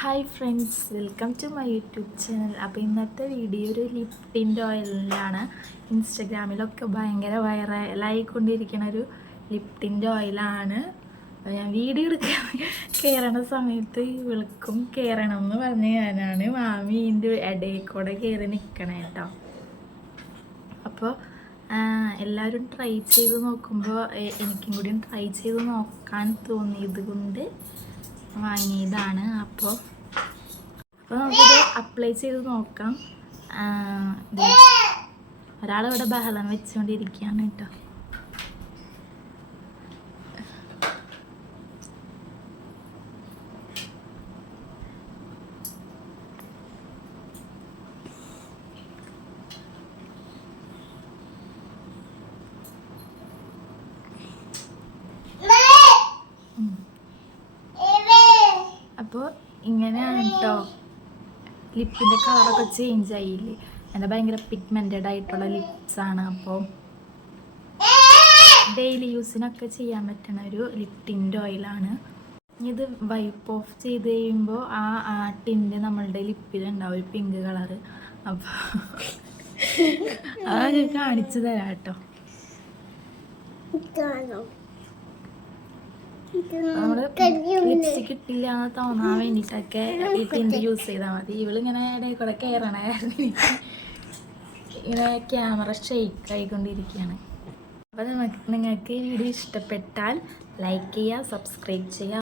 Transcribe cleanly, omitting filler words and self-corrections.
Hi friends, welcome to my YouTube channel. അപ്പോൾ ഇന്നത്തെ video ഒരു ലിപ് ടിൻ്റ് ഓയിലാണ്. ഇൻസ്റ്റഗ്രാമിലൊക്കെ ഭയങ്കര വൈറലായിക്കൊണ്ടിരിക്കുന്ന ഒരു ലിപ് ടിൻ്റ് ഓയിലാണ്. അപ്പോൾ ഞാൻ വീഡിയോ എടുക്കാൻ കയറണ സമയത്ത് ഇവൾക്കും കയറണം എന്ന് പറഞ്ഞ് ഞാനാണ് മാമി ഇതിൻ്റെ ഇടയിൽ കൂടെ കയറി നിൽക്കണേ കേട്ടോ. അപ്പോൾ എല്ലാവരും ട്രൈ ചെയ്ത് നോക്കുമ്പോൾ എനിക്കും കൂടി ട്രൈ ചെയ്ത് നോക്കാൻ തോന്നിയത് കൊണ്ട് വാങ്ങിയതാണ്. അപ്പോൾ നമുക്കിത് അപ്ലൈ ചെയ്ത് നോക്കാം. ഒരാളിവിടെ ബഹളം വെച്ചുകൊണ്ടിരിക്കുകയാണ് കേട്ടോ. അപ്പോൾ ഇങ്ങനെയാണ് കേട്ടോ, ലിപ്പിൻ്റെ കളറൊക്കെ ചേഞ്ച് ആയില്ലേ. എൻ്റെ ഭയങ്കര പിഗ്മെൻറ്റഡ് ആയിട്ടുള്ള ലിപ്സാണ്. അപ്പോൾ ഡെയിലി യൂസിനൊക്കെ ചെയ്യാൻ പറ്റുന്ന ഒരു ലിപ് ടിൻ്റ് ഓയിലാണ്. ഇത് വൈപ്പ് ഓഫ് ചെയ്ത് കഴിയുമ്പോൾ ആ ടിൻ്റ് നമ്മളുടെ ലിപ്പിലുണ്ടാവും ഒരു പിങ്ക് കളറ്. അപ്പോൾ അതൊക്കെ കാണിച്ചു തരാം കേട്ടോ. നമ്മൾ ലിപ്സ്റ്റിക് ഇട്ടില്ല എന്ന് തോന്നാൻ വേണ്ടിയിട്ടൊക്കെ ഈ ടിൻ്റ് യൂസ് ചെയ്താൽ മതി. ഇവളിങ്ങനെ ഇടയിൽ കൂടെ കയറണമായിരുന്നു. ഇങ്ങനെ ക്യാമറ ഷെയ്ക്ക് ആയിക്കൊണ്ടിരിക്കുകയാണ്. അപ്പോൾ നിങ്ങൾക്ക് ഈ വീഡിയോ ഇഷ്ടപ്പെട്ടാൽ ലൈക്ക് ചെയ്യുക, സബ്സ്ക്രൈബ് ചെയ്യുക.